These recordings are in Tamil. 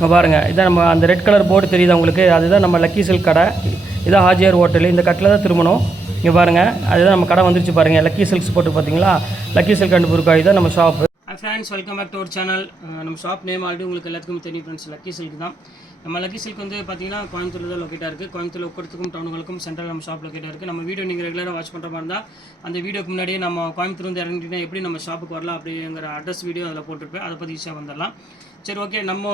இங்கே பாருங்கள் இதான் நம்ம அந்த ரெட் கலர் போர்டு தெரியுது உங்களுக்கு? அதுதான் நம்ம லக்கி சில்க் கடை. இதான் ஹாஜியார் ஹோட்டல் இந்த கட்டில் தான் திரும்பணும். இங்கே பாருங்கள் அதுதான் நம்ம கடை வந்துருச்சு பாருங்கள் லக்கி சில்க்ஸ் போட்டு பார்த்தீங்களா லக்கி சில்க் அண்ட் புருக்காய் தான் நம்ம shop friends welcome back to our channel நம்ம ஷாப் நேம் ஆல்ரெடி உங்களுக்கு எல்லாத்துக்கும் தெரியும் ஃப்ரெண்ட்ஸ் லக்கி சில்க் தான். நம்ம லக்கி சில்க் வந்து பார்த்தீங்கன்னா கோயம்புத்தூர் தான் லொக்கேட்டாக இருக்குது கோயம்புத்தூர் ஒவ்வொருத்துக்கும் டவுனுகளுக்கும் சென்ட்ரல் நம்ம ஷாப் லொக்கேட்டாக இருக்குது நம்ம வீடியோ நீங்கள் ரெகுலராக வாட்ச் பண்ணுற மாதிரி இருந்தால் அந்த வீடியோக்கு முன்னாடியே நம்ம கோயம்புத்தூர் வந்து இறங்கிட்டீங்கன்னா எப்படி நம்ம ஷாப்புக்கு வரலாம் அப்படிங்கிற அட்ரஸ் வீடியோ அதில் போட்டிருப்பேன். அதை பற்றி ஈஸியாக வந்துடலாம் சரி ஓகே நம்ம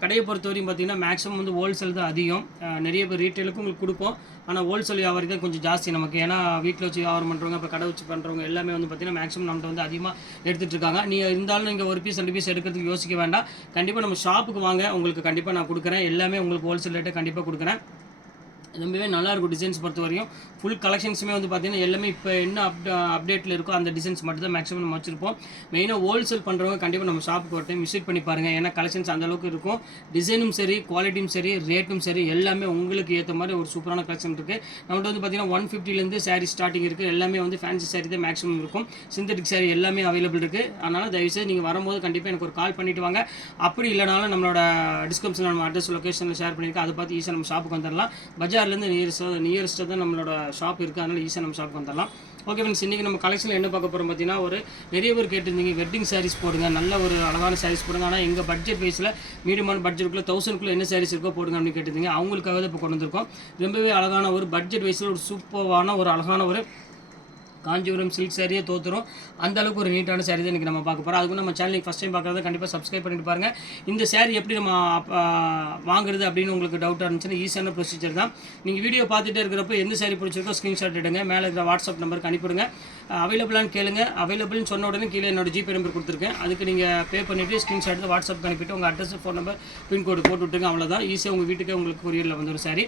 கடையை பொறுத்த வரையும் பார்த்தீங்கன்னா மேக்ஸிமம் வந்து ஹோல்சேல் தான் அதிகம். நிறைய பேர் ரீட்டைலுக்கும் உங்களுக்கு கொடுப்போம். ஆனால் ஹோல்சேல் வியாபாரி தான் கொஞ்சம் ஜாஸ்தி நமக்கு. ஏன்னா வீட்டில் வச்சு வியாபாரம் பண்ணுறவங்க இப்போ கடை வச்சு பண்ணுறவங்க எல்லாமே வந்து பார்த்தீங்கன்னா மேக்ஸிமம் நம்மகிட்ட வந்து அதிகமாக எடுத்துகிட்டு இருக்காங்க. நீங்கள் இருந்தாலும் நீங்கள் ஒரு பீஸ் ரெண்டு பீஸ் எடுக்கிறதுக்கு யோசிக்க வேண்டாம். கண்டிப்பாக நம்ம ஷாப்புக்கு வாங்க. உங்களுக்கு கண்டிப்பாக நான் கொடுக்குறேன். எல்லாமே உங்களுக்கு ஹோல்சேல் ரேட்டை கண்டிப்பாக கொடுக்குறேன். ரொம்பவே நல்லா இருக்கும் டிசைன்ஸ் பொறுத்த வரையும் ஃபுல் கலெக்ஷன்ஸுமே வந்து பார்த்தீங்கன்னா எல்லாமே இப்போ என்ன அப் அப்டேட்டில் இருக்கோ அந்த டிசைன்ஸ் மட்டும் தான் மேக்ஸிமம் நம்ம வச்சிருப்போம். மெயினாக ஹோல்சேல் பண்ணுறவங்க கண்டிப்பாக நம்ம ஷாப்புக்கு ஒரு டைம் விசிட் பண்ணி பாருங்கள் ஏன்னா கலெக்ஷன்ஸ் அந்த அளவுக்கு இருக்கும். டிசைனும் சரி குவாலிட்டியும் சரி ரேட்டும் சரி எல்லாமே உங்களுக்கு ஏற்ற மாதிரி ஒரு சூப்பரான கலெக்ஷன் இருக்குது நம்மகிட்ட வந்து பார்த்தீங்கன்னா ஒன் ஃபிஃப்டிலேருந்து சாரீ ஸ்டார்டிங் இருக்குது எல்லாமே வந்து ஃபேன்சி சாரீ தான் மேக்ஸிமம் இருக்கும். சிந்தட்டிக் சாரீ எல்லாமே அவைலபிள் இருக்குது அதனால் தயவுசெய்து நீங்கள் வரும்போது கண்டிப்பாக எனக்கு ஒரு கால் பண்ணிட்டு வாங்க. அப்படி இல்லைனாலும் நம்மளோட டிஸ்கிரிப்ஷனில் நம்ம அட்ரஸ் லொக்கேஷனில் ஷேர் பண்ணியிருக்கேன். அதை பார்த்து ஈஸியாக நம்ம ஷாப்புக்கு வந்துடலாம். பஜார்லேருந்து நியரஸ்ட்டாக நியரஸ்ட்டாக தான் நம்மளோட ஷாப் இருக்குது அதனால் ஈஸியாக நம்ம ஷாப்புக்கு வந்துடலாம். ஓகே ஃப்ரெண்ட்ஸ் இன்றைக்கி நம்ம கலெக்ஷனில் என்ன பார்க்க போகிறோம் பார்த்தீங்கன்னா ஒரு நிறைய பேர் கேட்டிருந்தீங்க வெட்டிங் சாரீஸ் போடுங்க நல்ல ஒரு அழகான சாரீஸ் போடுங்க. ஆனால் எங்கள் பட்ஜெட் வைஸில் மீடியமான பட்ஜெட்டுக்குள்ளே தௌசண்ட்குள்ளே என்ன சாரீஸ் இருக்கோ போடுங்க அப்படின்னு கேட்டிருந்தீங்க. அவங்களுக்காக தான் இப்போ கொண்டு வந்திருக்கோம். ரொம்பவே அழகான ஒரு பட்ஜெட் வைஸில் ஒரு சூப்பரான ஒரு அழகான ஒரு காஞ்சிபுரம் சில்க் சாரியே தோத்துரும். அந்த அளவுக்கு ஒரு நீட்டான சாரி தான் இன்றைக்கி நம்ம பார்க்க போகிறோம் அதுக்கு நம்ம சேனலுக்கு ஃபஸ்ட் டைம் பார்க்குறத கண்டிப்பாக சப்ஸ்கிரைப் பண்ணிட்டு பாருங்கள் இந்த சாரி எப்படி நம்ம வாங்குறது அப்படின்னு உங்களுக்கு டவுட்டாக இருந்துச்சுன்னா ஈஸியான ப்ரொசீஜர் தான். நீங்கள் வீடியோ பார்த்துட்டே இருக்கிறப்ப எந்த சாரி பிடிச்சிருக்கோ ஸ்க்ரீன்ஷாட் எடுங்க. மேலே இருக்கிற வாட்ஸ்அப் நம்பருக்கு அனுப்பிவிடுங்க. அவைலபிளான்னு கேளுங்க. அவைலபிள்னு சொன்ன உடனே கீழே என்னோட ஜிபே நம்பர் கொடுத்துருக்கேன். அதுக்கு நீங்கள் பே பண்ணிவிட்டு ஸ்க்ரீன்ஷாட் எடுத்து வாட்ஸ்அப் அனுப்பிட்டு உங்கள் அட்ரஸ் ஃபோன் நம்பர் பின்கோடு போட்டு விட்டுருங்க. அவ்வளோதான் ஈஸியாக உங்கள் வீட்டுக்கே உங்களுக்கு கொரியரில் வந்துடும் sari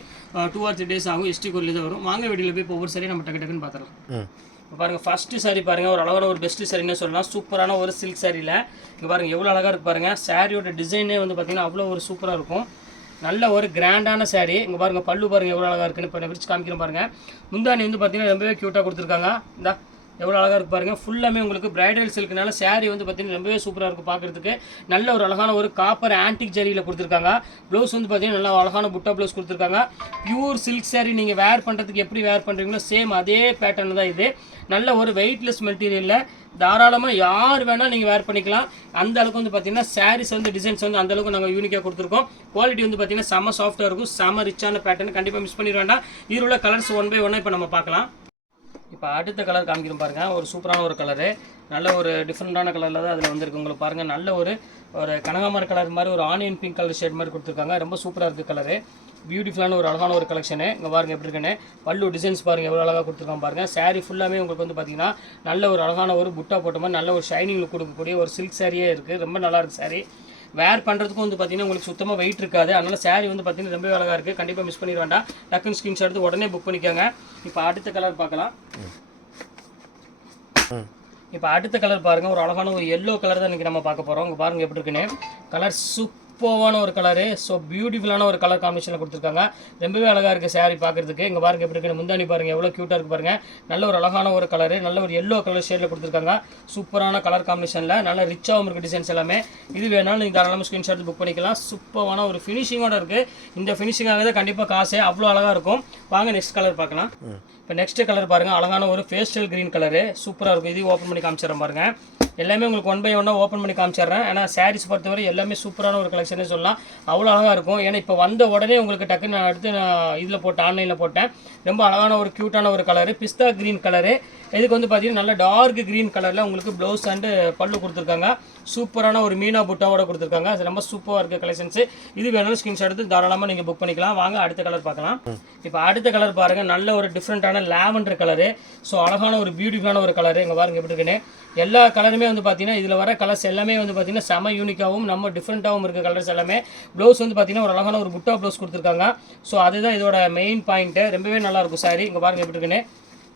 two or three days ஆகும். எஸ்டி கொரியர் தான் வரும். வாங்க வீடியில் போய் ஒவ்வொரு சாரியும் நம்ம டக்கு டக்குன்னு பார்த்துடலாம். இப்போ பாருங்கள் ஃபஸ்ட்டு சாரீ பாருங்கள் ஒரு அழகான ஒரு பெஸ்ட்டு சாரின்னு சொல்லலாம். சூப்பரான ஒரு சில்க் சாரியில் இங்கே பாருங்கள் எவ்வளோ அழகாக இருக்கு பாருங்கள் சாரியோட டிசைனே வந்து பார்த்தீங்கன்னா அவ்வளோ ஒரு சூப்பராக இருக்கும். நல்ல ஒரு கிராண்டான சாரீ இங்கே பாருங்கள் பல்லு பாருங்கள் எவ்வளோ அழகாக இருக்குன்னு இப்போ நான் விரிச்சு காமிக்கிறேன் பாருங்கள் முந்தானி வந்து பார்த்தீங்கன்னா ரொம்பவே க்யூட்டாக கொடுத்துருக்காங்க. இந்தா எவ்வளோ அழகாக இருக்கு பாருங்கள் ஃபுல்லாமே உங்களுக்கு பிரைடல் சில்க்னால சாரீ வந்து பார்த்தீங்கன்னா ரொம்பவே சூப்பராக இருக்கும் பார்க்குறதுக்கு நல்ல ஒரு அழகான ஒரு காப்பர் ஆன்டிக் ஜரியில் கொடுத்துருக்காங்க. ப்ளவுஸ் வந்து பார்த்தீங்கன்னா நல்ல அழகான புட்டா ப்ளவுஸ் கொடுத்துருக்காங்க. பியூர் சில்க் சாரீ நீங்கள் வேர் பண்ணுறதுக்கு எப்படி வேர் பண்ணுறீங்களோ சேம் அதே பேட்டர்ன் தான் இது. நல்ல ஒரு வெயிட்லெஸ் மெட்டீரியலில் தாராளமாக யார் வேணால் நீங்கள் வேர் பண்ணிக்கலாம். அந்த அளவுக்கு வந்து பார்த்தீங்கன்னா சாரீஸ் வந்து டிசைன்ஸ் வந்து அந்த அளவுக்கு நாங்கள் யூனிக்காக கொடுத்துருக்கோம். குவாலிட்டி வந்து பார்த்தீங்கன்னா செம சாஃப்ட்டாக இருக்கும். செம ரிச்சான பேட்டர்ன் கண்டிப்பாக மிஸ் பண்ணிட வேண்டாம். இதில் உள்ள கலர்ஸ் ஒன் பை ஒன்னாக இப்போ நம்ம பார்க்கலாம். இப்போ அடுத்த கலர் காமிக்கிறோம் பாருங்க. ஒரு சூப்பரான ஒரு கலரு நல்ல ஒரு டிஃப்ரெண்ட்டான கலரில் தான் அதில் வந்திருக்கு. உங்களுக்கு பாருங்கள் நல்ல ஒரு ஒரு கனகாமர கலர் மாதிரி ஒரு ஆனியன் பிங்க் கலர் ஷேட் மாதிரி கொடுத்துருக்காங்க. ரொம்ப சூப்பராக இருக்குது கலரு பியூட்டிஃபுல்லான ஒரு அழகான ஒரு கலெக்ஷனு இங்கே பாருங்க எப்படி இருக்குன்னு. பல்லு டிசைன்ஸ் பாருங்கள் எவ்வளோ அழகாக கொடுத்துருக்கான் பாருங்கள் சாரீ ஃபுல்லாமே உங்களுக்கு வந்து பார்த்தீங்கன்னா நல்ல ஒரு அழகான ஒரு புட்டா போட்ட மாதிரி நல்ல ஒரு ஷைனிங் கொடுக்கக்கூடிய ஒரு சில்க் சாரியே இருக்குது ரொம்ப நல்லாயிருக்கு சாரீ வேர் பண்ணுறதுக்கும் வந்து பார்த்தீங்கன்னா உங்களுக்கு சுத்தமாக வெயிட் இருக்காது. அதனால் saree வந்து பார்த்தீங்கன்னா ரொம்ப அழகாக இருக்குது கண்டிப்பாக மிஸ் பண்ணிட வேண்டாம். டக்குன்னு ஸ்கிரீன்ஷாட் எடுத்து உடனே புக் பண்ணிக்கோங்க. இப்போ அடுத்த கலர் பார்க்கலாம். இப்போ அடுத்த கலர் பாருங்கள் ஒரு அழகான ஒரு எல்லோ கலர் தான் இன்றைக்கி நம்ம பார்க்க போகிறோம் இங்கே பாருங்க எப்படி இருக்குன்னு. கலர் சூப் சூப்பரான ஒரு கலரு. ஸோ பியூட்டிஃபுல்லான ஒரு கலர் காம்பினேஷனில் கொடுத்துருக்காங்க. ரொம்பவே அழகாக இருக்குது saree பார்க்குறதுக்கு. இங்கே பாருங்க எப்படி இருக்குன்னு முந்தானி பாருங்க எவ்வளோ க்யூட்டாக இருக்கு பாருங்க. நல்ல ஒரு அழகான ஒரு கலரு நல்ல ஒரு எல்லோ கலர் ஷேடில் கொடுத்துருக்காங்க. சூப்பரான கலர் காம்பினேஷனில் நல்ல ரிச்சாகவும் இருக்குது டிசைன்ஸ் எல்லாமே. இது வேணாலும் நீங்கள் தாராளமாக ஸ்க்ரீன்ஷாட் புக் பண்ணிக்கலாம். சூப்பரான ஒரு ஃபினிஷிங்கோட இருக்குது இந்த ஃபினிஷிங்காக தான் கண்டிப்பாக காசே. அவ்வளோ அழகாக இருக்கும். வாங்க நெக்ஸ்ட் கலர் பார்க்கலாம். இப்போ நெக்ஸ்ட் கலர் பாருங்க. அழகான ஒரு பேஸ்டல் கிரீன் கலரு சூப்பராக இருக்கும். இது ஓப்பன் பண்ணி காமிச்சிடறேன் பாருங்க. எல்லாமே உங்களுக்கு ஒன் பை ஒன்னாக ஓப்பன் பண்ணி காமிச்சிடுறேன். ஏன்னா சாரீஸ் பொறுத்தவரை எல்லாமே சூப்பரான ஒரு கலெக்ஷனே சொல்லலாம். அவ்வளோ அழகாக இருக்கும். ஏன்னா இப்போ வந்த உடனே உங்களுக்கு டக்குன்னு நான் எடுத்து நான் இதில் போட்டு ஆன்லைனில் போட்டேன். ரொம்ப அழகான ஒரு க்யூட்டான ஒரு கலரு பிஸ்தா க்ரீன் கலரு இதுக்கு வந்து பார்த்தீங்கன்னா நல்லா டார்க் க்ரீன் கலரில் உங்களுக்கு ப்ளவுஸ் அண்டு பல்லு கொடுத்துருக்காங்க. சூப்பரான ஒரு மீனா புட்டாவோட கொடுத்துருக்காங்க. அது ரொம்ப சூப்பராக இருக்குது கலெக்ஷன்ஸ் இது வேணாலும் ஸ்கிரீன்ஷாட் எடுத்து தாராளமாக நீங்கள் புக் பண்ணிக்கலாம். வாங்க அடுத்த கலர் பார்க்கலாம். இப்போ அடுத்த கலர் பாருங்கள் நல்ல ஒரு டிஃப்ரெண்ட்டான லேவண்டர் கலரு ஸோ அழகான ஒரு பியூட்டிஃபுல்லான ஒரு கலரு இங்கே பாருங்க எப்படி இருக்குன்னு. எல்லா கலருமே வந்து பார்த்தீங்கன்னா இதில் வர கலர்ஸ் எல்லாமே வந்து பார்த்தீங்கன்னா செம யூனிக்காகவும் நம்ம டிஃப்ரெண்ட்டாகவும் இருக்க கலர்ஸ் எல்லாமே. ப்ளவுஸ் வந்து பார்த்தீங்கன்னா ஒரு அழகான ஒரு புட்டா ப்ளவுஸ் கொடுத்துருக்காங்க. ஸோ அதுதான் இதோட மெயின் பாயிண்ட்டு ரொம்பவே நல்லா இருக்கும் சாரி இங்கே பாருங்க எப்படி இருக்குன்னு.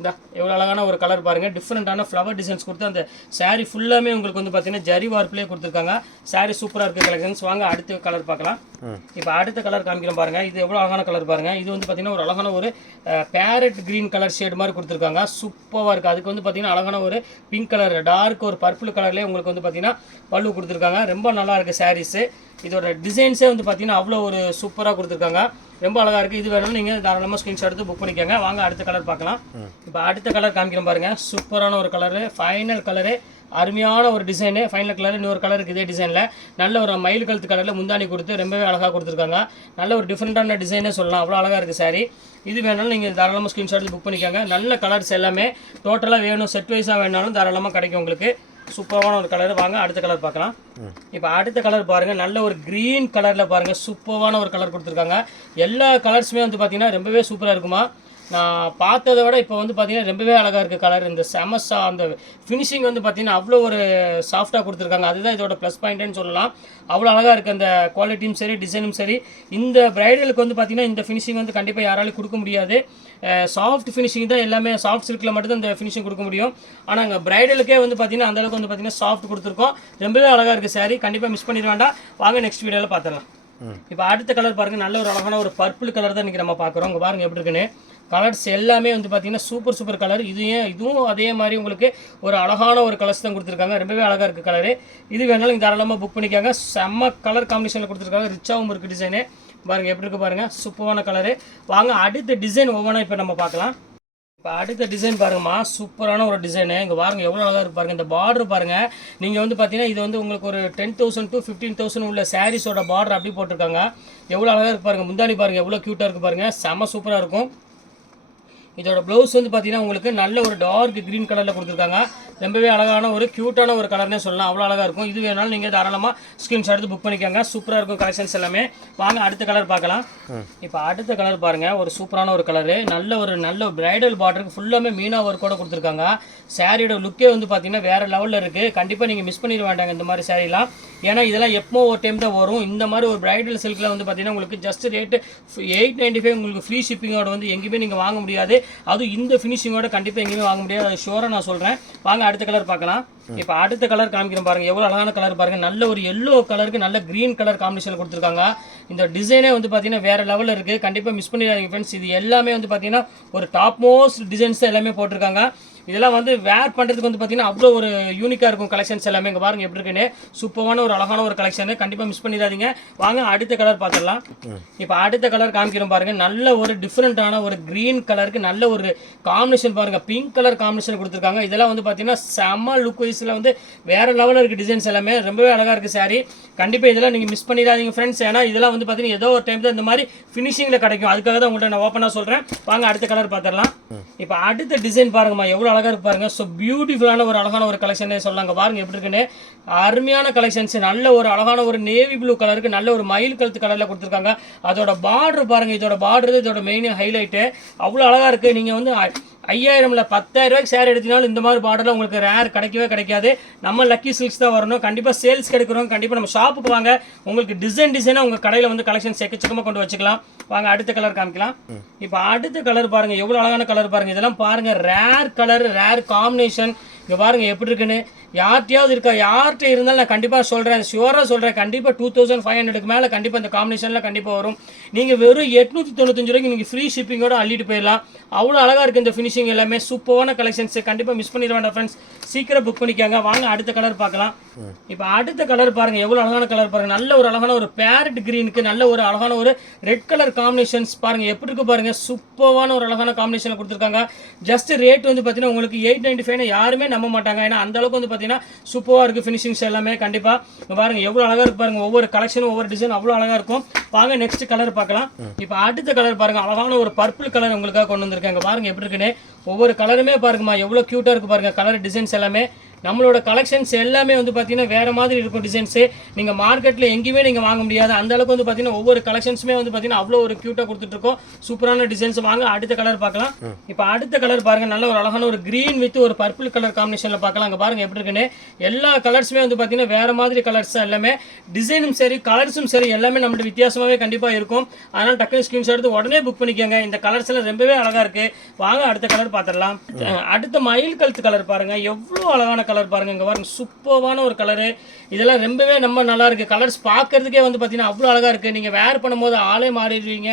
இந்த எவ்வளோ அழகான ஒரு கலர் பாருங்கள் டிஃப்ரெண்ட்டான ஃப்ளவர் டிசைன்ஸ் கொடுத்து அந்த saree ஃபுல்லாமே உங்களுக்கு வந்து பார்த்தீங்கன்னா ஜரி வார்ப்லேயே கொடுத்துருக்காங்க. Saree சூப்பராக இருக்குது கலெக்ஷன்ஸ் வாங்க அடுத்த கலர் பார்க்கலாம். இப்போ அடுத்த கலர் காமிக்கிறேன் பாருங்கள் இது எவ்வளோ அழகான கலர் பாருங்கள் இது வந்து பார்த்தீங்கன்னா ஒரு அழகான ஒரு பேரட் க்ரீன் கலர் ஷேட் மாதிரி கொடுத்துருக்காங்க. சூப்பராக இருக்குது அதுக்கு வந்து பார்த்தீங்கன்னா அழகான ஒரு பிங்க் கலர் டார்க் ஒரு பர்பிள் கலர்லேயே உங்களுக்கு வந்து பார்த்தீங்கன்னா பல்லு கொடுத்துருக்காங்க. ரொம்ப நல்லா இருக்குது சாரீஸு இதோட டிசைன்ஸே வந்து பார்த்தீங்கன்னா அவ்வளோ ஒரு சூப்பராக கொடுத்துருக்காங்க. ரொம்ப அழகாக இருக்குது இது வேணாலும் நீங்கள் தாராளமாக ஸ்க்ரீன்ஷாட் எடுத்து புக் பண்ணிக்கோங்க. வாங்க அடுத்த கலர் பார்க்கலாம். இப்போ அடுத்த கலர் காமிக்கிறேன் பாருங்கள் சூப்பரான ஒரு கலரு ஃபைனல் கலரு அருமையான ஒரு டிசைனு ஃபைனல் கலர் இன்னொரு கலருக்கு இதே டிசைனில் நல்ல ஒரு மயில் கழுத்து கலரில் முந்தாணி கொடுத்து ரொம்பவே அழகாக கொடுத்துருக்காங்க. நல்ல ஒரு டிஃப்ரெண்ட்டான டிசைனே சொல்லலாம். அவ்வளோ அழகாக இருக்குது சாரி இது வேணாலும் நீங்கள் தாராளமாக ஸ்க்ரீன்ஷாட் எடுத்து புக் பண்ணிக்கோங்க. நல்ல கலர்ஸ் எல்லாமே. டோட்டலாக வேணும். செட் வைஸாக வேணாலும் தாராளமாக கிடைக்கும் உங்களுக்கு. சூப்பரான ஒரு கலர் வாங்க அடுத்த கலர் பார்க்கலாம். இப்போ அடுத்த கலர் பாருங்க நல்ல ஒரு க்ரீன் கலர்ல பாருங்க சூப்பரான ஒரு கலர் கொடுத்துருக்காங்க. எல்லா கலர்ஸுமே வந்து பார்த்தீங்கன்னா ரொம்பவே சூப்பராக இருக்குமா? நான் பார்த்ததை விட இப்போ வந்து பார்த்தீங்கன்னா ரொம்பவே அழகாக இருக்குது கலர் இந்த செமஸா அந்த ஃபினிஷிங் வந்து பார்த்தீங்கன்னா அவ்வளோ ஒரு சாஃப்டாக கொடுத்துருக்காங்க. அதுதான் இதோட ப்ளஸ் பாயிண்ட்னு சொல்லலாம். அவ்வளோ அழகாக இருக்குது அந்த குவாலிட்டியும் சரி டிசைனும் சரி. இந்த ப்ரைடலுக்கு வந்து பார்த்தீங்கன்னா இந்த ஃபினிஷிங் வந்து கண்டிப்பாக யாராலையும் கொடுக்க முடியாது. சாஃப்ட் ஃபினிஷிங் தான் எல்லாமே சாஃப்ட் சில்கில் மட்டும் தான் இந்த ஃபினிஷிங் கொடுக்க முடியும். ஆனால் அங்கே பிரைடலுக்கே வந்து பார்த்தீங்கன்னா அந்த அளவுக்கு வந்து பார்த்தீங்கன்னா சாஃப்ட் கொடுத்துருக்கோம். ரொம்பவே அழகாக இருக்குது சாரி கண்டிப்பாக மிஸ் பண்ணிட வேண்டாம். வாங்க நெக்ஸ்ட் வீடியோவில் பார்த்துடலாம் இப்போ அடுத்த கலர் பாருங்க. நல்ல ஒரு அழகான ஒரு பர்பிள் கலர் தான் இன்றைக்கி நம்ம பார்க்குறோம் இங்கே பாருங்க எப்படி இருக்குன்னு. கலர்ஸ் எல்லாமே வந்து பார்த்தீங்கன்னா சூப்பர் சூப்பர் கலர் இது ஏன்? இதுவும் அதே மாதிரி உங்களுக்கு ஒரு அழகான ஒரு கலர்ஸ் தான் கொடுத்துருக்காங்க. ரொம்பவே அழகாக இருக்குது கலரு இது வேணாலும் நீங்கள் தாராளமாக புக் பண்ணிக்காங்க. செம்ம கலர் காம்பினேஷனில் கொடுத்துருக்காங்க. ரிச்சாகவும் இருக்குது டிசைனு பாருங்கள் எப்படி இருக்கு பாருங்கள் சூப்பரான கலரு வாங்க அடுத்த டிசைன் ஒவ்வொன்றா இப்போ நம்ம பார்க்கலாம். இப்போ அடுத்த டிசைன் பாருங்கம்மா. சூப்பரான ஒரு டிசைனு இங்கே பாருங்கள் எவ்வளோ அழகாக இருப்பாருங்க இந்த பார்டர் பாருங்கள் நீங்கள் வந்து பார்த்தீங்கன்னா இது வந்து உங்களுக்கு ஒரு ten thousand to fifteen thousand உள்ள சாரீஸோட பார்டர் அப்படி போட்டிருக்காங்க. எவ்வளோ அழகாக இருப்பாருங்க முந்தாணி முந்தானி எவ்வளோ க்யூட்டாக இருக்கு பாருங்கள் செம சூப்பராக இருக்கும். இதோட ப்ளவுஸ் வந்து பார்த்தீங்கன்னா உங்களுக்கு நல்ல ஒரு டார்க் க்ரீன் கலரில் கொடுத்துருக்காங்க. ரொம்பவே அழகான ஒரு க்யூட்டான ஒரு கலர்னே சொல்லலாம். அவ்வளோ அழகாக இருக்கும். இது வேணாலும் நீங்கள் தாராளமாக ஸ்க்ரீன்ஷாட் எடுத்து புக் பண்ணிக்கோங்க. சூப்பராக இருக்கும் கலெக்ஷன்ஸ் எல்லாமே. வாங்க அடுத்த கலர் பார்க்கலாம். இப்போ அடுத்த கலர் பாருங்கள் ஒரு சூப்பரான ஒரு கலரு நல்ல ஒரு நல்ல பிரைடல் பார்டருக்கு ஃபுல்லாமே மீனா ஒர்க்கோட கொடுத்துருக்காங்க. சாரியோட லுக்கே வந்து பார்த்தீங்கன்னா வேறு லெவலில் இருக்குது கண்டிப்பாக நீங்கள் மிஸ் பண்ணிட வேண்டாங்க இந்த மாதிரி சாரீலாம் ஏன்னா இதெல்லாம் எப்போ ஒரு டைம் தான் வரும். இந்த மாதிரி ஒரு பிரைடல் சில்கில் வந்து பார்த்தீங்கன்னா உங்களுக்கு just rate eight ninety five உங்களுக்கு ஃப்ரீ ஷிப்பிங்கோட வந்து எங்கேயுமே நீங்கள் வாங்க முடியாது. அதுவும் இந்த ஃபினிஷிங்கோட கண்டிப்பாக எங்கேயுமே வாங்க முடியாது. ஷோராக நான் சொல்கிறேன் வாங்க அடுத்த கலர் பார்க்கலாம். இப்போ அடுத்த கலர் காமிக்கிறேன் பாருங்க. எவ்வளோ அழகான கலர் பாருங்க. நல்ல ஒரு எல்லோ கலருக்கு நல்ல க்ரீன் கலர் காம்பினேஷன் கொடுத்துருக்காங்க. இந்த டிசைனே வந்து பார்த்தீங்கன்னா வேற லெவலில் இருக்குது கண்டிப்பாக மிஸ் பண்ணிடாதீங்க ஃப்ரெண்ட்ஸ் இது எல்லாமே வந்து பார்த்தீங்கன்னா ஒரு டாப் மோஸ்ட் டிசைன்ஸ் எல்லாமே போட்டிருக்காங்க. இதெல்லாம் வந்து வேர் பண்ணுறதுக்கு வந்து பார்த்தீங்கன்னா அவ்வளோ ஒரு யூனிக்காக இருக்கும் கலெக்ஷன்ஸ் எல்லாமே. இங்கே பாருங்க எப்படி இருக்குன்னு. சூப்பரான ஒரு அழகான ஒரு கலெக்ஷன் கண்டிப்பாக மிஸ் பண்ணிடாதீங்க. வாங்க அடுத்த கலர் பார்த்துடலாம். இப்போ அடுத்த கலர் காமிக்கிறோம் பாருங்க. நல்ல ஒரு டிஃப்ரெண்ட்டான ஒரு க்ரீன் கலருக்கு நல்ல ஒரு காம்பினேஷன் பாருங்க. பிங்க் கலர் காம்பினேஷன் கொடுத்துருக்காங்க. இதெல்லாம் வந்து பார்த்தீங்கன்னா செம்ம லுக் வைஸில் வந்து வேற லெவலில் இருக்குது டிசைன்ஸ் எல்லாமே. ரொம்பவே அழகாக இருக்குது சாரி கண்டிப்பாக இதெல்லாம் நீங்கள் மிஸ் பண்ணிடாதீங்க ஃப்ரெண்ட்ஸ் ஏன்னா இதெல்லாம் வந்து பார்த்தீங்கன்னா ஏதோ ஒரு டைம் தான் இந்த மாதிரி ஃபினிஷிங்கில் கிடைக்கும். அதுக்காக தான் உங்கள்கிட்ட நான் ஓப்பனாக சொல்கிறேன் வாங்க அடுத்த கலர் பார்த்துடலாம். இப்போ அடுத்த டிசைன் பாருங்கம்மா. எவ்வளோ அழகாக இருப்பாருங்க. பாருங்க ஸோ பியூட்டிஃபுல்லான ஒரு அழகான ஒரு கலெக்ஷனே சொல்லாங்க பாருங்கள் எப்படி இருக்குன்னு? அருமையான கலெக்ஷன்ஸ் நல்ல ஒரு அழகான ஒரு நேவி ப்ளூ கலருக்கு நல்ல ஒரு மயில் கழுத்து கலரில் கொடுத்துருக்காங்க. அதோட பார்டர் பாருங்கள் இதோட பார்டர் இதோட மெயின் ஹைலைட்டு அவ்வளோ அழகாக இருக்குது நீங்கள் வந்து ஐயாயிரம்ல பத்தாயிரம் ரூபாய்க்கு சேர் எடுத்தினாலும் இந்த மாதிரி பார்டரில் உங்களுக்கு ரேர் கிடைக்கவே கிடைக்காது. நம்ம லக்கி சில்க்ஸ் தான் வரணும். கண்டிப்பாக சேல்ஸ் கிடைக்கிறோம் கண்டிப்பாக நம்ம ஷாப்புக்கு வாங்க. உங்களுக்கு டிசைன் டிசைனாக உங்கள் கடையில் வந்து கலெக்ஷன் எக்கச்சக்கமாக கொண்டு வச்சுக்கலாம். வாங்க அடுத்த கலர் காமிக்கலாம். இப்போ அடுத்த கலர் பாருங்க. எவ்வளோ அழகான கலர் பாருங்க. இதெல்லாம் பாருங்க. ரேர் கலர் ரேர் காம்பினேஷன் இங்கே பாருங்க எப்படி இருக்குன்னு? யார்கிட்டயாவது இருக்கா? யார்கிட்ட இருந்தாலும் நான் கண்டிப்பாக சொல்கிறேன் ஷுவராக சொல்கிறேன் கண்டிப்பாக டூ தௌசண்ட் ஃபைவ் ஹண்ட்ரடுக்கு மேலே கண்டிப்பாக இந்த காம்பினேஷனில் கண்டிப்பாக வரும். நீங்கள் வெறும் எட்நூற்றி தொண்ணூத்தஞ்சு ரூபாய்க்கு நீங்கள் ஃப்ரீ ஷிப்பிங்கோட அள்ளிட்டு போயிடலாம். அவ்வளோ அழகாக இருக்குது இந்த ஃபினிஷிங் எல்லாமே. சூப்பரான கலெக்ஷன்ஸ் கண்டிப்பாக மிஸ் பண்ணிட வேண்டாம் ஃப்ரெண்ட்ஸ் சீக்கிரம் புக் பண்ணிக்காங்க. வாங்க அடுத்த கலர் பார்க்கலாம். இப்போ அடுத்த கலர் பாருங்கள் எவ்வளோ அழகான கலர் பாருங்கள் நல்ல ஒரு அழகான ஒரு பேரட் க்ரீனுக்கு நல்ல ஒரு அழகான ஒரு ரெட் கலர் காம்பினேஷன்ஸ் பாருங்கள் எப்படி இருக்கு பாருங்கள் சூப்பரான ஒரு அழகான காம்பினேஷனில் கொடுத்துருக்காங்க. ஜஸ்ட் ரேட் வந்து பார்த்தீங்கன்னா உங்களுக்கு எயிட் நைன்டி ஃபைவ் யாருமே நம்ம நம்ப மாட்டாங்க. ஏன்னா அந்த அளவுக்கு வந்து பார்த்தீங்கன்னா சூப்பராக இருக்குது ஃபினிஷிங்ஸ் எல்லாமே. கண்டிப்பாக பாருங்க எவ்வளோ அழகாக இருக்கு பாருங்கள் ஒவ்வொரு கலெக்ஷனும் ஒவ்வொரு டிசைன் அவ்வளோ அழகாக இருக்கும். வாங்க நெக்ஸ்ட் கலர் பார்க்கலாம். இப்போ அடுத்த கலர் பாருங்க. அழகான ஒரு பர்பிள் கலர் உங்களுக்காக கொண்டு வந்திருக்காங்க பாருங்க எப்படி இருக்குன்னு. ஒவ்வொரு கலருமே பாருங்கம்மா எவ்வளோ க்யூட்டாக இருக்குது பாருங்க. கலர் டிசைன்ஸ் எல்லாமே. நம்மளோட கலெக்ஷன்ஸ் எல்லாமே வந்து பார்த்தீங்கன்னா வேறு மாதிரி இருக்கும் டிசைன்ஸு நீங்கள் மார்க்கெட்டில் எங்கேயுமே நீங்கள் வாங்க முடியாது. அந்த அளவுக்கு வந்து பார்த்தீங்கன்னா ஒவ்வொரு கலெக்ஷன்ஸுமே வந்து பார்த்தீங்கன்னா அவ்வளோ ஒரு க்யூட்டாக கொடுத்துட்ருக்கோம் சூப்பரான டிசைன்ஸ் வாங்க. அடுத்த கலர் பார்க்கலாம். இப்போ அடுத்த கலர் பாருங்க. நல்ல ஒரு அழகான ஒரு க்ரீன் வித் ஒரு பர்பிள் கலர் காம்பினேஷனில் பார்க்கலாம். அங்கே பாருங்க எப்படி இருக்குன்னு. எல்லா கலர்ஸுமே வந்து பார்த்தீங்கன்னா வேறு மாதிரி கலர்ஸ் எல்லாமே. டிசைனும் சரி கலர்ஸும் சரி எல்லாமே நம்மள்ட்ட வித்தியாசமாகவே கண்டிப்பாக இருக்கும். அதனால் டக்குனு ஸ்க்ரீன்ஷாட் எடுத்து உடனே புக் பண்ணிக்கோங்க. இந்த கலர்ஸ் எல்லாம் ரொம்பவே அழகாக இருக்குது வாங்க அடுத்த கலர் பார்த்துடலாம். அடுத்த மயில் கழுத்து கலர் பாருங்க. எவ்வளோ அழகான கலர் பாருங்க இங்கே பாருங்கள் சூப்பர்வான ஒரு கலரு இதெல்லாம் ரொம்பவே ரொம்ப நல்லா இருக்கு. கலர்ஸ் பார்க்கறதுக்கே வந்து பார்த்தீங்கன்னா அவ்வளோ அழகாக இருக்குது நீங்கள் வேர் பண்ணும்போது ஆளே மாறிடுவீங்க.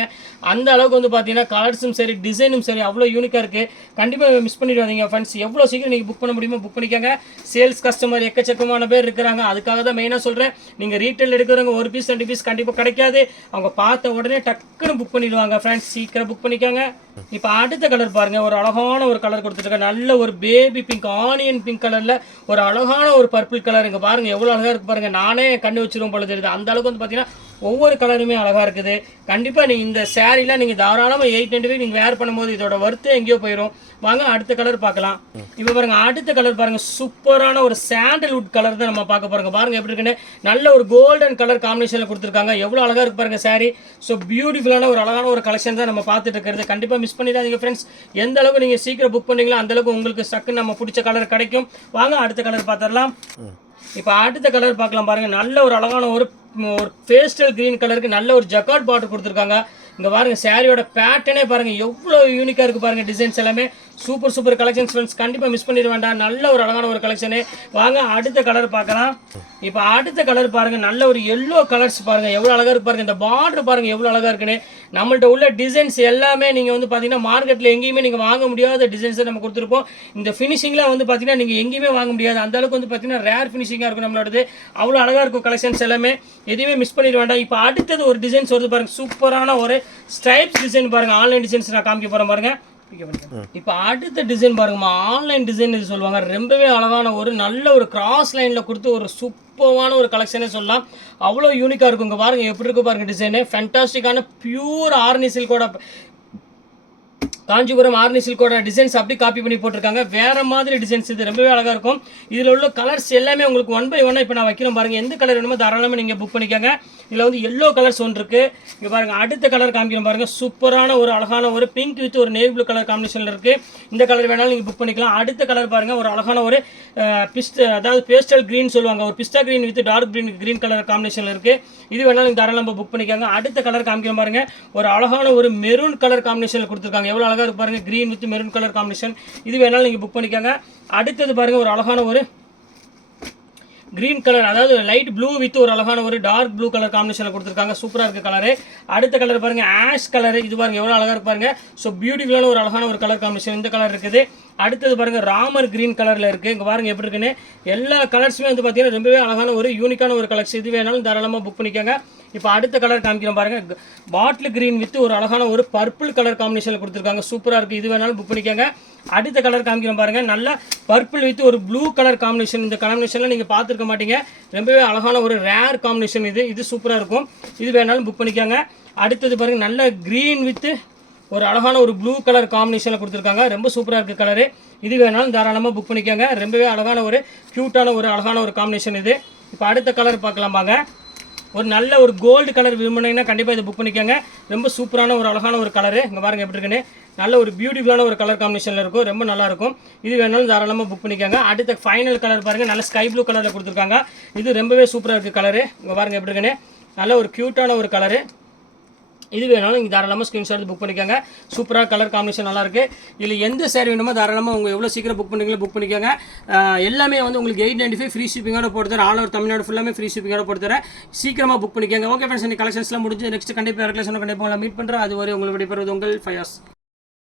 அந்த அளவுக்கு வந்து பார்த்தீங்கன்னா கலர்ஸும் சரி டிசைனும் சரி அவ்வளோ யூனிக்காக இருக்குது கண்டிப்பாக மிஸ் பண்ணிடுவாதீங்க ஃப்ரெண்ட்ஸ் எவ்வளோ சீக்கிரம் நீங்கள் புக் பண்ண முடியுமோ புக் பண்ணிக்கோங்க. சேல்ஸ் கஸ்டமர் எக்கச்சக்கமான பேர் இருக்கிறாங்க. அதுக்காக தான் மெயினாக சொல்கிறேன் நீங்கள் ரீட்டைல் எடுக்கிறவங்க ஒரு பீஸ் ரெண்டு பீஸ் கண்டிப்பாக கிடைக்காது. அவங்க பார்த்த உடனே டக்குன்னு புக் பண்ணிடுவாங்க ஃப்ரெண்ட்ஸ் சீக்கிரம் புக் பண்ணிக்கோங்க. இப்போ அடுத்த கலர் பாருங்க. ஒரு அழகான ஒரு கலர் கொடுத்துருக்காங்க நல்ல ஒரு பேபி பிங்க் ஆனியன் பிங்க் கலரில் ஒரு அழகான ஒரு பர்பிள் கலர் இங்கே பாருங்க. எவ்வளோ அழகாக இருக்கு பாருங்க. நானே கண்ணு வச்சிருவோம் போல தெரியுது. அந்த அளவுக்கு வந்து பார்த்தீங்கன்னா ஒவ்வொரு கலருமே அழகாக இருக்குது. கண்டிப்பாக நீங்கள் இந்த சேரீலாம் நீங்கள் தாராளமாக எயிட் ஹண்ட்ரட் நீங்கள் வேர் பண்ணும்போது இதோட ஒர்த்து எங்கேயோ போயிடும் வாங்க அடுத்த கலர் பார்க்கலாம். இப்போ பாருங்கள் அடுத்த கலர் பாருங்கள் சூப்பரான ஒரு சாண்டல்வுட் கலர் தான் நம்ம பார்க்க போறோங்க. பாருங்கள் எப்படி இருக்குன்னு. நல்ல ஒரு கோல்டன் கலர் காம்பினேஷனில் கொடுத்துருக்காங்க. எவ்வளோ அழகாக இருக்கு பாருங்கள் சாரீ ஸோ பியூட்டிஃபுல்லான ஒரு அழகான ஒரு கலெக்ஷன் தான் நம்ம பார்த்துட்டு இருக்கிறது. கண்டிப்பாக மிஸ் பண்ணிடாதீங்க ஃப்ரெண்ட்ஸ் எந்த அளவுக்கு நீங்கள் சீக்கிரம் புக் பண்ணீங்களோ அந்தளவுக்கு உங்களுக்கு சக்குன்னு நம்ம பிடிச்ச கலர் கிடைக்கும். வாங்க அடுத்த கலர் பார்த்துடலாம். இப்போ அடுத்த கலர் பார்க்கலாம் பாருங்கள் நல்ல ஒரு அழகான ஒரு ஒரு பேஸ்டல் கிரீன் கலருக்கு நல்ல ஒரு ஜக்கார்ட் பார்டர் கொடுத்துருக்காங்க. இங்கே பாருங்கள் சாரியோட பேட்டர்னே பாருங்கள் எவ்வளோ யூனிக்காக இருக்குது பாருங்கள் டிசைன்ஸ் எல்லாமே. சூப்பர் சூப்பர் கலெக்ஷன்ஸ் ஃப்ரெண்ட்ஸ் கண்டிப்பாக மிஸ் பண்ணிட வேண்டாம். நல்ல ஒரு அழகான ஒரு கலெக்ஷனு வாங்க அடுத்த கலர் பார்க்கலாம். இப்போ அடுத்த கலர் பாருங்கள் நல்ல ஒரு எல்லோ கலர்ஸ் பாருங்கள் எவ்வளோ அழகாக இருக்கு பாருங்கள் இந்த பார்டர் பாருங்கள் எவ்வளோ அழகாக இருக்குன்னு. நம்மள்ட்ட உள்ள டிசைன்ஸ் எல்லாமே நீங்கள் வந்து பார்த்தீங்கன்னா மார்க்கெட்டில் எங்கேயுமே நீங்கள் வாங்க முடியாத டிசைன்ஸை நம்ம கொடுத்துருப்போம். இந்த ஃபினிஷிங்லாம் வந்து பார்த்தீங்கன்னா நீங்கள் எங்கேயுமே வாங்க முடியாது. அந்த அளவுக்கு வந்து பார்த்தீங்கன்னா ரேர் ஃபினிஷிங்காக இருக்கும் நம்மளோடது. அவ்வளோ அழகாக இருக்கும் கலெக்ஷன்ஸ் எல்லாமே. எதுவுமே மிஸ் பண்ணிட வேண்டாம். இப்போ அடுத்தது ஒரு டிசைன்ஸ் வருது பாருங்கள் சூப்பரான ஒரு ஸ்ட்ரைப்ஸ் டிசைன் பாருங்க ஆன்லைன் டிசைன்ஸ் நான் காமிக்க போறேன் பாருங்க. இப்போ அடுத்த டிசைன் பாருங்கம்மா ஆன்லைன் டிசைன் இது சொல்லுவாங்க. ரொம்பவே அழகான ஒரு நல்ல ஒரு கிராஸ் லைனில் கொடுத்து ஒரு சூப்பரான ஒரு கலெக்ஷனே சொல்லலாம். அவ்வளோ யூனிக்காக இருக்கும் இங்கே பாருங்க. எப்படி இருக்கு பாருங்க டிசைனு ஃபென்டாஸ்டிக்கான பியூர் ஆர்னி சில்கோட காஞ்சிபுரம் ஆர்னி சில்கோட டிசைன்ஸ் அப்படி காப்பி பண்ணி போட்டிருக்காங்க. வேற மாதிரி டிசைன்ஸ் இது. ரொம்பவே அழகா இருக்கும். இதில் உள்ள கலர்ஸ் எல்லாமே உங்களுக்கு ஒன் பை ஒன்னாக இப்போ நான் வைக்கிறேன் பாருங்க. எந்த கலர் வேணுமோ தாராளமாக நீங்கள் புக் பண்ணிக்கோங்க. இதில் வந்து எல்லோ கலர்ஸ் ஒன்று இருக்கு. இங்கே பாருங்க அடுத்த கலர் காமிக்கிறோம் பாருங்க. சூப்பரான ஒரு அழகான ஒரு பிங்க் வித் ஒரு நேவி ப்ளூ கலர் காம்பினேஷனில் இருக்கு. இந்த கலர் வேணாலும் நீங்கள் புக் பண்ணிக்கலாம். அடுத்த கலர் பாருங்க ஒரு அழகான ஒரு பிஸ்ட் அதாவது பேஸ்டல் க்ரீன் சொல்லுவாங்க. ஒரு pista green with dark green green colour காம்பினேஷனில் இருக்கு. இது வேணாலும் நீங்கள் தாராளமாக புக் பண்ணிக்கோங்க. அடுத்த கலர் காமிக்கிறோம் பாருங்க. ஒரு அழகான ஒரு மெரூன் கலர் காம்பினேஷனில் கொடுத்துருக்காங்க. எவ்வளோ அழகாக இருக்கு பாருங்க. Green with maroon colour combination இது வேணாலும் நீங்கள் புக் பண்ணிக்கோங்க. அடுத்தது பாருங்க ஒரு அழகான ஒரு கிரீன் கலர் அதாவது லைட் ப்ளூ வித் ஒரு அழகான ஒரு டார்க் ப்ளூ கலர் காம்பினேஷனில் கொடுத்துருக்காங்க. சூப்பராக இருக்க கலரு அடுத்த கலர் பாருங்க ஆஷ் கலர் இது பாருங்க எவ்வளோ அழகாக இருப்பாருங்க பாருங்க. ஸோ பியூட்டிஃபுல்லான ஒரு அழகான ஒரு கலர் காம்பினேஷன் இந்த கலர் இருக்குது. அடுத்தது பாருங்க ராமர் கிரீன் கலரில் இருக்குது இங்கே பாருங்க எப்படி இருக்குன்னு. எல்லா கலர்ஸுமே வந்து பார்த்தீங்கன்னா ரொம்பவே அழகான ஒரு யூனிக்கான ஒரு கலர்ஸ் இது வேணாலும் தாராளமாக புக் பண்ணிக்கோங்க. இப்போ அடுத்த கலர் காமிக்கிறோம் பாருங்கள் பாட்டில் கிரீன் வித் ஒரு அழகான ஒரு பர்பிள் கலர் காம்பினேஷனில் கொடுத்துருக்காங்க. சூப்பராக இருக்குது இது வேணாலும் புக் பண்ணிக்கோங்க. அடுத்த கலர் காமிக்கிறோம் பாருங்கள் நல்ல பர்பிள் வித் ஒரு ப்ளூ கலர் காம்பினேஷன் இந்த காம்பினேஷனில் நீங்கள் பார்த்துருக்க மாட்டீங்க. ரொம்பவே அழகான ஒரு ரேர் காம்பினேஷன் இது. இது சூப்பராக இருக்கும். இது வேணாலும் புக் பண்ணிக்கோங்க. அடுத்தது பாருங்கள் நல்ல க்ரீன் வித்து ஒரு அழகான ஒரு ப்ளூ கலர் காம்பினேஷனில் கொடுத்துருக்காங்க. ரொம்ப சூப்பராக இருக்குது கலரு இது வேணாலும் தாராளமாக புக் பண்ணிக்கோங்க. ரொம்பவே அழகான ஒரு க்யூட்டான ஒரு அழகான ஒரு காம்பினேஷன் இது. இப்போ அடுத்த கலர் பார்க்கலாம் பாங்க. ஒரு நல்ல ஒரு கோல்டு கலர் விரும்பினீங்கன்னா கண்டிப்பாக இதை புக் பண்ணிக்கோங்க. ரொம்ப சூப்பரான ஒரு அழகான ஒரு கலரு இங்கே பாருங்க எப்படி இருக்குன்னு. நல்ல ஒரு பியூட்டிஃபுல்லான ஒரு கலர் காம்பினேஷனில் இருக்கும். ரொம்ப நல்லாயிருக்கும் இது வேணாலும் தாராளமாக புக் பண்ணிக்கோங்க. அடுத்த ஃபைனல் கலர் பாருங்கள் நல்ல ஸ்கை ப்ளூ கலரில் கொடுத்துருக்காங்க. இது ரொம்பவே சூப்பராக இருக்குது கலரு இங்கே பாருங்கள் எப்படி இருக்குன்னு. நல்ல ஒரு க்யூட்டான ஒரு கலரு இது வேணாலும் நீங்கள் தாராளமாக ஸ்க்ரீன்ஷாட் புக் பண்ணிக்கோங்க. சூப்பராக கலர் காம்பினேஷன் நல்லாயிருக்கு இதில் எந்த சேர் வேணுமோ தாராளமாக உங்கள் எவ்வளோ சீக்கிரம் புக் பண்ணுறீங்களோ புக் பண்ணிக்கோங்க. எல்லாமே வந்து உங்களுக்கு எயிட் நைன்டி ஃபைவ் ஃப்ரீ ஷிப்பிங்கோட போட்டு ஆல் ஓவர் தமிழ்நாடு ஃபுல்லாமே ஃப்ரீ ஷிப்பிங்கோட போட்டு சீக்கிரமாக புக் பண்ணிக்கோங்க. ஓகே ஃப்ரெண்ட்ஸ் இந்த கலெக்ஷன்ஸ்லாம் முடிஞ்சு நெக்ஸ்ட் கண்டிப்பாக கலெக்ஷன் கண்டிப்பாக உங்களை மீட் பண்ணுறேன் அது வரை உங்களுக்கு விடைபெறுவது உங்கள் ஃபயர்ஸ்